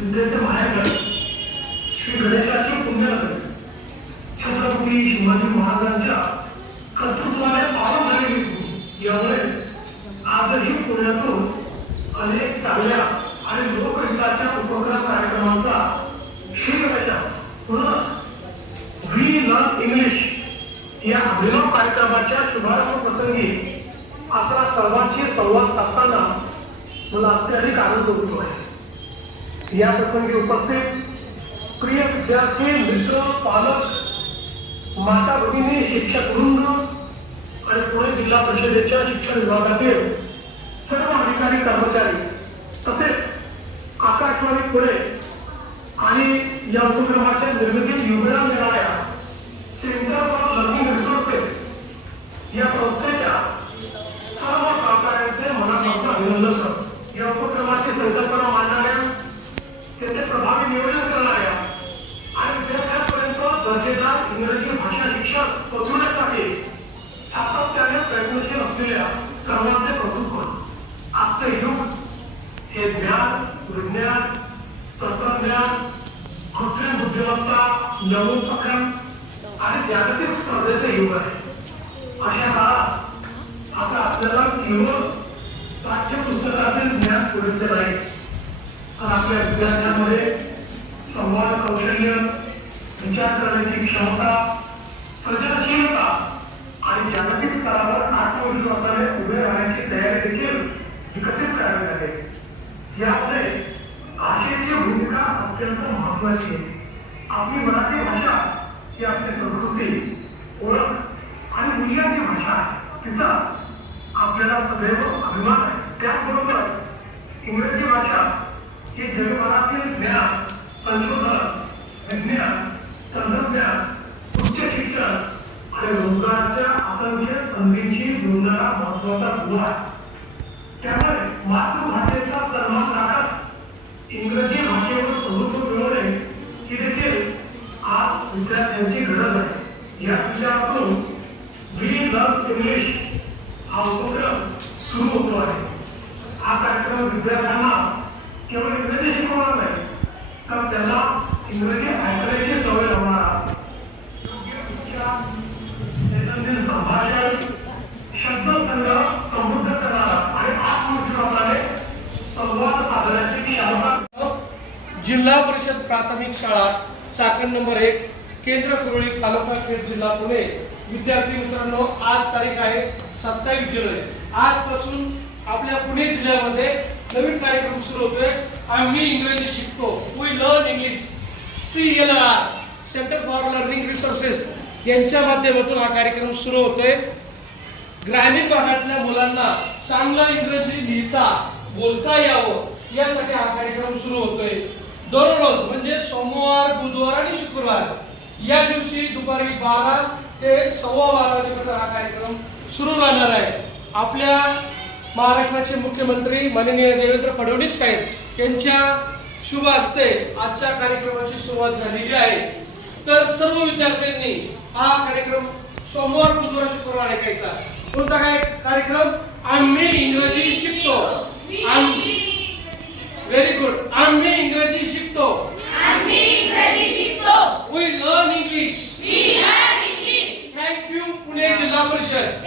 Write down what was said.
विद्येचे माहेरघर श्री गणेशाची पुण्यनगरी छत्रपती शिवाजी महाराजांच्या कर्तृत्वाने पावन झालेली भूमी। यामुळे आजही पुण्यातून अनेक चांगल्या आणि लोकहिताच्या उपक्रम कार्यक्रमांचा शीघ्रतेच्या वी लर्न इंग्लिश या अभिनव कार्यक्रमाच्या शुभारंभ प्रसंगी आपला सर्वांशी संवाद साधताना मला अत्याधिक आनंद होतो आहे। या प्रसंगी उपस्थित प्रिय विद्यार्थी मित्र पालक माता भगिनी शिक्षक वृंद आणि पुणे जिल्हा परिषदेच्या शिक्षण विभागातील सर्व अधिकारी कर्मचारी तसेच आकाशवाणी पुणे आणि या उपक्रमाच्या निर्मितीत योगदान देणाऱ्या सेंटर फॉर लर्निंग रिसोर्सेस या संस्थेच्या सर्व सहकाऱ्यांचे मनापासून अभिनंदन करतो। या उपक्रमाची संकल्पना मांडणाऱ्या त्याचे प्रभावी नियोजन करणाऱ्या आणि विद्यार्थ्यांपर्यंत दर्जेदार इंग्रजी भाषा शिक्षण पोहोचवण्यासाठी सातत्याने प्रयत्नशील असलेल्या सर्वांचे कौतुक करतो। आजचे युग हे ज्ञान विज्ञान तंत्रज्ञान कृत्रिम बुद्धिमत्ता नवोपक्रम आणि जागतिक स्पर्धेचे युग आहे। अशा काळात आता आपल्याला केवळ पाठ्यपुस्तकातील ज्ञान पुरेसे नाही तर आपल्या विद्यार्थ्यांमध्ये संवाद कौशल्य विचार करण्याची क्षमता सर्जनशीलता आणि जागतिक स्तरावर आत्मविश्वासाने उभे राहण्याची तयारी देखील विकसित करावी लागेल। यामध्ये भाषेची भूमिका अत्यंत महत्वाची आहे। आपली मराठी भाषा ही आपली संस्कृती ओळख आणि मूल्यांची भाषा आहे। तिचा आपल्याला सदैव अभिमान आहे। त्याचबरोबर इंग्रजी भाषा ही जगभरातील ज्ञान संशोधन विज्ञान तंत्रज्ञान उच्च शिक्षण आणि रोजगाराच्या असंख्य संधींची जोडणारा महत्वाचा दुवा आहे। त्यामुळे मातृभाषेचा सन्मान राखत इंग्रजी भाषेवर प्रभुत्व मिळवणे ही देखील आज विद्यार्थ्यांची गरज आहे। या विचारातून वी लर्न इंग्लिश हा उपक्रम सुरू होतो आहे। हा कार्यक्रम विद्यार्थ्यांना केवळ इंग्रजी शिकवणार नाही तर त्यांना इंग्रजी ऐकण्याची सवय लावणारा संभाषण शब्दसंग्रह समृद्ध करणारा आणि आत्मविश्वासाने संवाद साधण्याची क्षमता। जिल्हा परिषद प्राथमिक शाळा चाकण नंबर 1 केंद्र कुरळी तालुका पेठ जिल्हा पुणे। विद्यार्थी मित्रांनो, आज तारीख आहे 27 जुलै। आजपासून आपल्या पुणे जिल्ह्यामध्ये नवीन कार्यक्रम सुरू होतोय। आम्ही इंग्रजी शिकतो, we learn English. CLR centre for learning resources यांच्या माध्यमातून हा कार्यक्रम सुरू होतोय। ग्रामीण भागातल्या मुलांना चांगलं इंग्रजी लिहिता बोलता यावं यासाठी हा कार्यक्रम सुरू होतोय। दररोज म्हणजे सोमवार बुधवार आणि शुक्रवार या दिवशी दुपारी 12 ते 12:15 वाजेपर्यंत हा कार्यक्रम सुरू राहणार आहे। आपल्या महाराष्ट्राचे मुख्यमंत्री माननीय देवेंद्र फडणवीस साहेब यांच्या शुभ हस्ते आजच्या कार्यक्रमाची सुरुवात झालेली आहे। तर सर्व विद्यार्थ्यांनी हा कार्यक्रम सोमवार बुधवार शुक्रवार ऐकायचा। कोणता काय कार्यक्रम? आम्ही इंग्रजी शिकतो। Very good. आम्ही इंग्रजी शिकतो। We learn English. Thank you Pune Zilla परिषद।